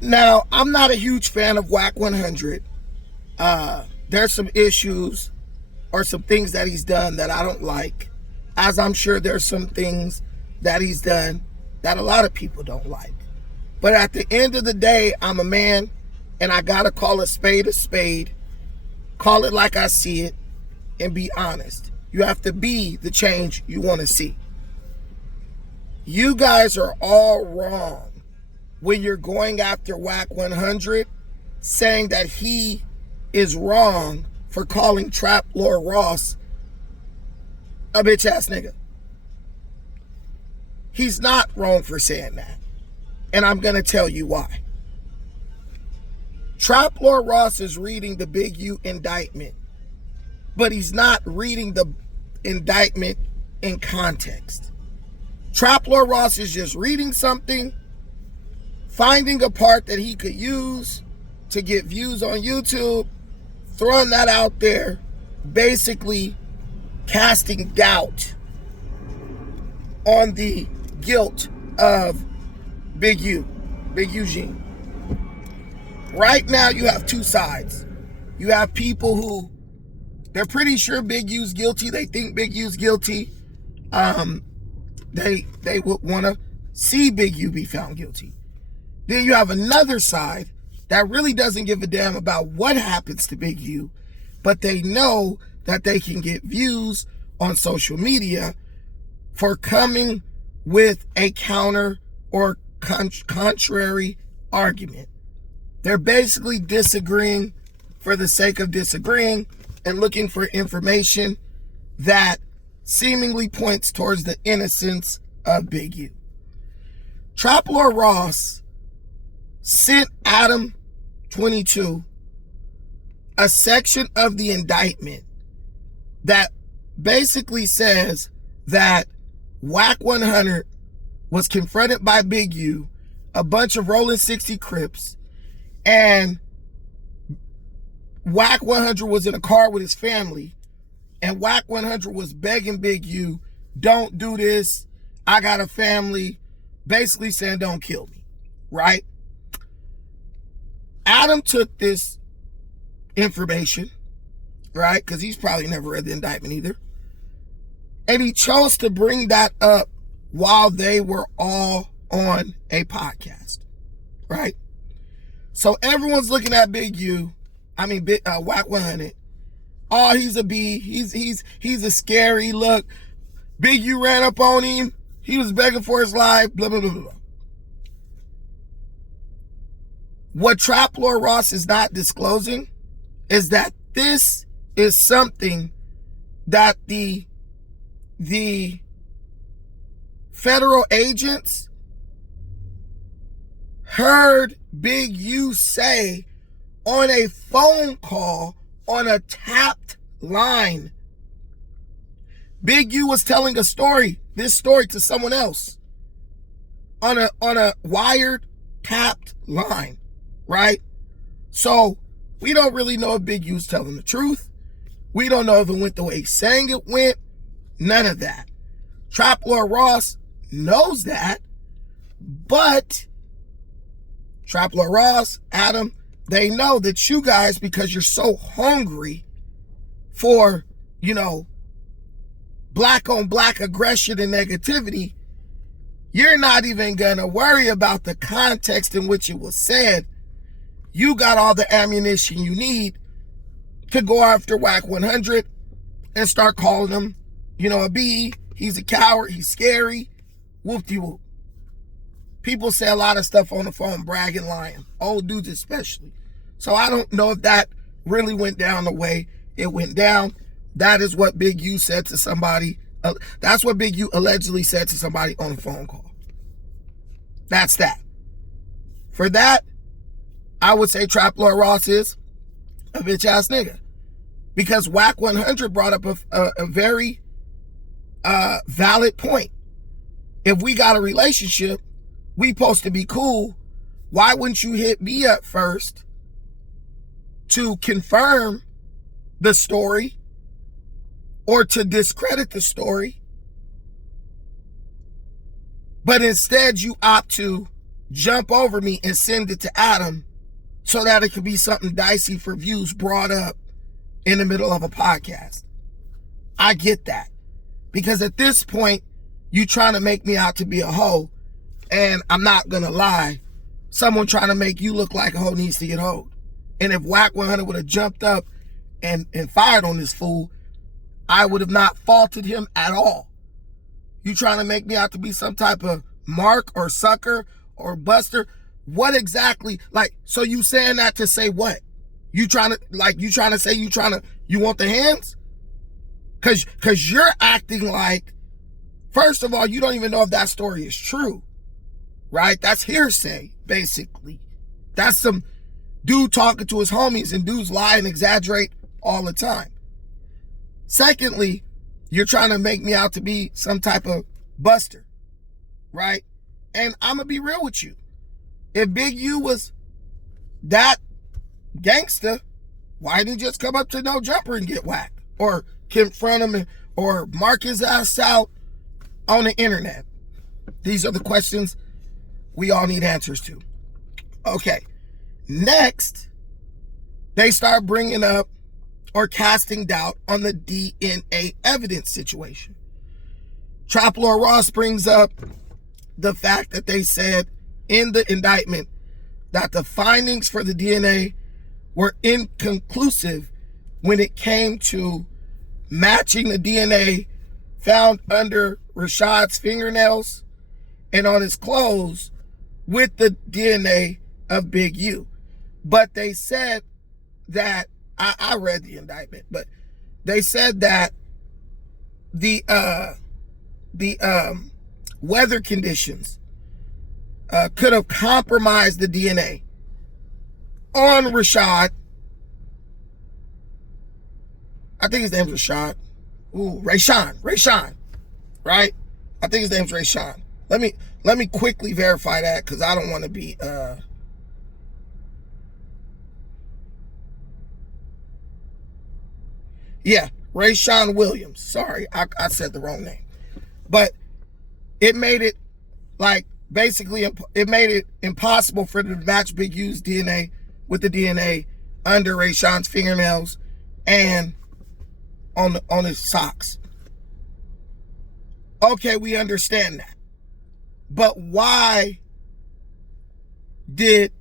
Now, I'm not a huge fan of WACK100. There's some issues or some things that he's done that I don't like, as I'm sure there's some things that he's done that a lot of people don't like. But at the end of the day, I'm a man, and I gotta call a spade, call it like I see it, and be honest. You have to be the change you want to see. You guys are all wrong when you're going after WACK100, saying that he is wrong for calling Trap Lord Ross a bitch ass nigga. He's not wrong for saying that. And I'm going to tell you why. Trap Lord Ross is reading the Big U indictment, but he's not reading the indictment in context. Trap Lord Ross is just reading something, finding a part that he could use to get views on YouTube, throwing that out there, basically casting doubt on the guilt of Big Eugene. Right now, you have two sides. You have people who, they're pretty sure Big U's guilty. They think Big U's guilty. They would want to see Big U be found guilty. Then you have another side that really doesn't give a damn about what happens to Big U, but they know that they can get views on social media for coming with a counter or contrary argument. They're basically disagreeing for the sake of disagreeing and looking for information that seemingly points towards the innocence of Big U. Trap Lord Ross sent Adam 22 a section of the indictment that basically says that WACK100 was confronted by Big U, a bunch of Rolling 60 Crips, and WACK100 was in a car with his family, and WACK100 was begging Big U, don't do this, I got a family, basically saying don't kill me, right? Adam took this information, right, because he's probably never read the indictment either, and he chose to bring that up while they were all on a podcast, right? So everyone's looking at WACK100. Oh, he's a B. He's a scary look. Big U ran up on him. He was begging for his life. Blah blah blah blah. What Trap Lord Ross is not disclosing is that this is something that the federal agents heard Big U say on a phone call on a tapped line. Big U was telling this story to someone else on a wired tapped line, right? So we don't really know if Big U's telling the truth. We don't know if it went the way he's saying it went. None of that. Trap Lord Ross knows that, but Trap Lord Ross, Adam, they know that you guys, because you're so hungry for, black on black aggression and negativity, you're not even gonna worry about the context in which it was said. You got all the ammunition you need to go after WACK100 and start calling him, a B. He's a coward. He's scary. Whoop-de-whoop. People say a lot of stuff on the phone, bragging, lying. Old dudes especially. So I don't know if that really went down the way it went down. That is what Big U said to somebody. That's what Big U allegedly said to somebody on a phone call. That's that. For that, I would say Trap Lord Ross is a bitch ass nigga. Because WACK100 brought up a very valid point. If we got a relationship, we supposed to be cool. Why wouldn't you hit me up first to confirm the story or to discredit the story? But instead you opt to jump over me and send it to Adam so that it could be something dicey for views brought up in the middle of a podcast. I get that. Because at this point, you trying to make me out to be a hoe, and I'm not going to lie, someone trying to make you look like a hoe needs to get hoed. And if WACK100 would have jumped up and fired on this fool, I would have not faulted him at all. You trying to make me out to be some type of mark or sucker or buster? What exactly? Like, so you saying that to say what? You trying to say you want the hands? Cause you're acting like, first of all, you don't even know if that story is true, right? That's hearsay, basically. That's some dude talking to his homies, and dudes lie and exaggerate all the time. Secondly, you're trying to make me out to be some type of buster, right? And I'm going to be real with you. If Big U was that gangster, why didn't he just come up to No Jumper and get whacked? Or confront him or mark his ass out on the internet? These are the questions we all need answers to. Okay. Next, they start bringing up or casting doubt on the DNA evidence situation. Trap Lord Ross brings up the fact that they said in the indictment that the findings for the DNA were inconclusive when it came to matching the DNA found under Rashad's fingernails and on his clothes with the DNA of Big U. But they said that, I read the indictment, but they said that the weather conditions could have compromised the DNA on Rashad. I think his name's Rashad. Ooh, Rayshawn, right? I think his name's Rayshawn. Let me quickly verify that, because I don't want to be yeah, Rayshawn Williams. Sorry, I said the wrong name. But it made it, like, basically, it made it impossible for them to match Big U's DNA with the DNA under Rayshawn's fingernails and on his socks. Okay, we understand that. But why did,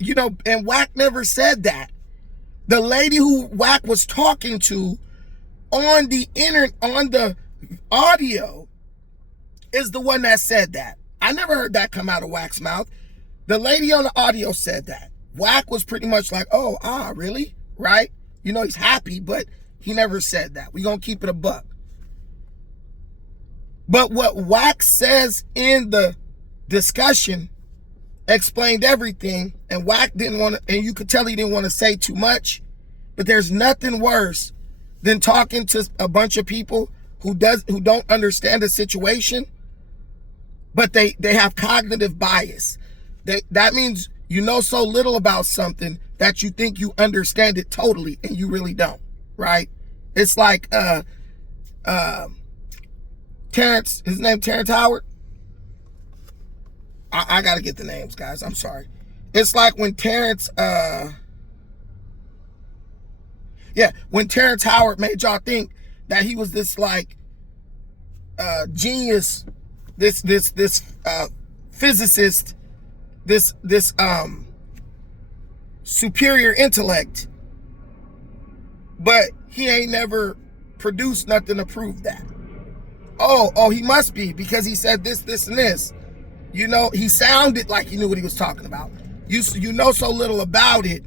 and WACK never said that. The lady who WACK was talking to on the audio is the one that said that. I never heard that come out of WACK's mouth. The lady on the audio said that. WACK was pretty much like, really? Right? He's happy, but he never said that. We're going to keep it a buck. But what WACK says in the discussion explained everything, and WACK didn't want to, and you could tell he didn't want to say too much, but there's nothing worse than talking to a bunch of people who don't understand the situation, but they have cognitive bias. That means you know so little about something that you think you understand it totally, and you really don't, right? It's like Terrence, his name Terrence Howard. I gotta get the names, guys. I'm sorry. It's like when Terrence when Terrence Howard made y'all think that he was this like genius, this physicist, this superior intellect, but he ain't never produced nothing to prove that. Oh, he must be, because he said this, and this. He sounded like he knew what he was talking about. You know so little about it,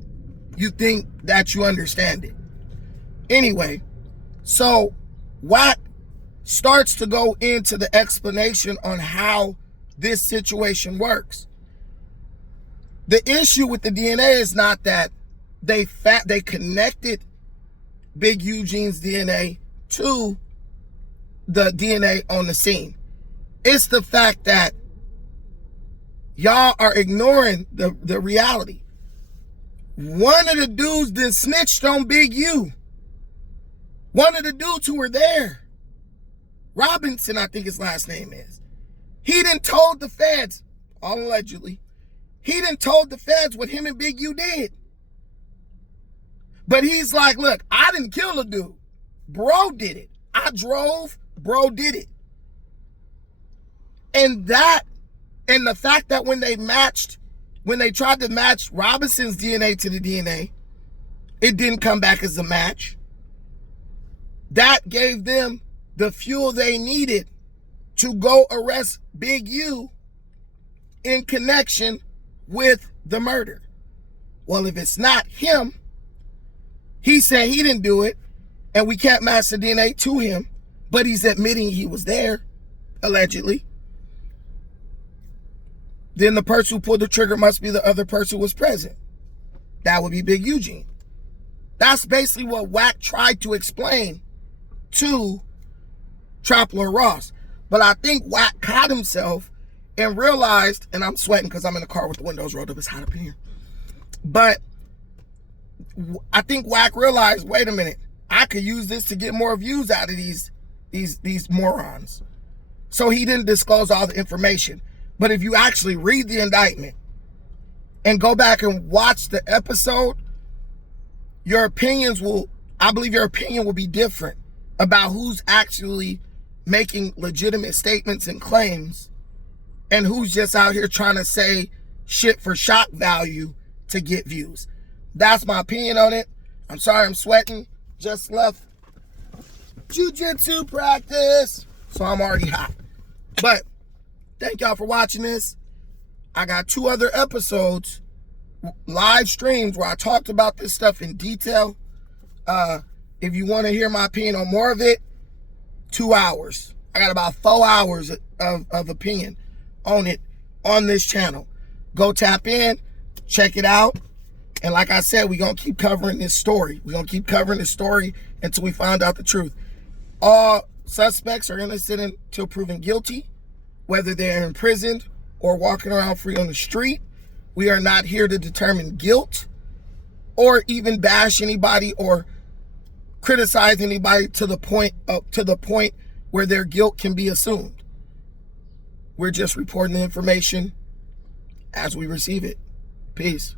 you think that you understand it. Anyway, so WACK starts to go into the explanation on how this situation works. The issue with the DNA is not that they connected Big Eugene's DNA to the DNA on the scene. It's the fact that y'all are ignoring the reality. One of the dudes that snitched on Big U. One of the dudes who were there, Robinson, I think his last name is. He done told the feds, all allegedly. He done told the feds what him and Big U did. But he's like, look, I didn't kill the dude. Bro did it. I drove, bro did it. And the fact that when they tried to match Robinson's DNA to the DNA, it didn't come back as a match. That gave them the fuel they needed to go arrest Big U in connection with the murder. Well, if it's not him, he said he didn't do it, and we can't match the DNA to him, but he's admitting he was there, allegedly. Then the person who pulled the trigger must be the other person who was present. That would be Big Eugene. That's basically what WACK tried to explain to Trappler Ross. But I think WACK caught himself and realized, and I'm sweating because I'm in the car with the windows rolled up, it's hot up in here. But I think WACK realized, wait a minute, I could use this to get more views out of these morons. So he didn't disclose all the information. But if you actually read the indictment and go back and watch the episode, I believe your opinion will be different about who's actually making legitimate statements and claims and who's just out here trying to say shit for shock value to get views. That's my opinion on it. I'm sorry I'm sweating. Just left jiu-jitsu practice, so I'm already hot. But thank y'all for watching this. I got 2 other episodes, live streams, where I talked about this stuff in detail. If you want to hear my opinion on more of it, 2 hours. I got about 4 hours of opinion on it on this channel. Go tap in, check it out. And like I said, we're going to keep covering this story. We're going to keep covering this story until we find out the truth. All suspects are innocent until proven guilty, whether they're imprisoned or walking around free on the street. We are not here to determine guilt or even bash anybody or criticize anybody to the point where their guilt can be assumed. We're just reporting the information as we receive it. Peace.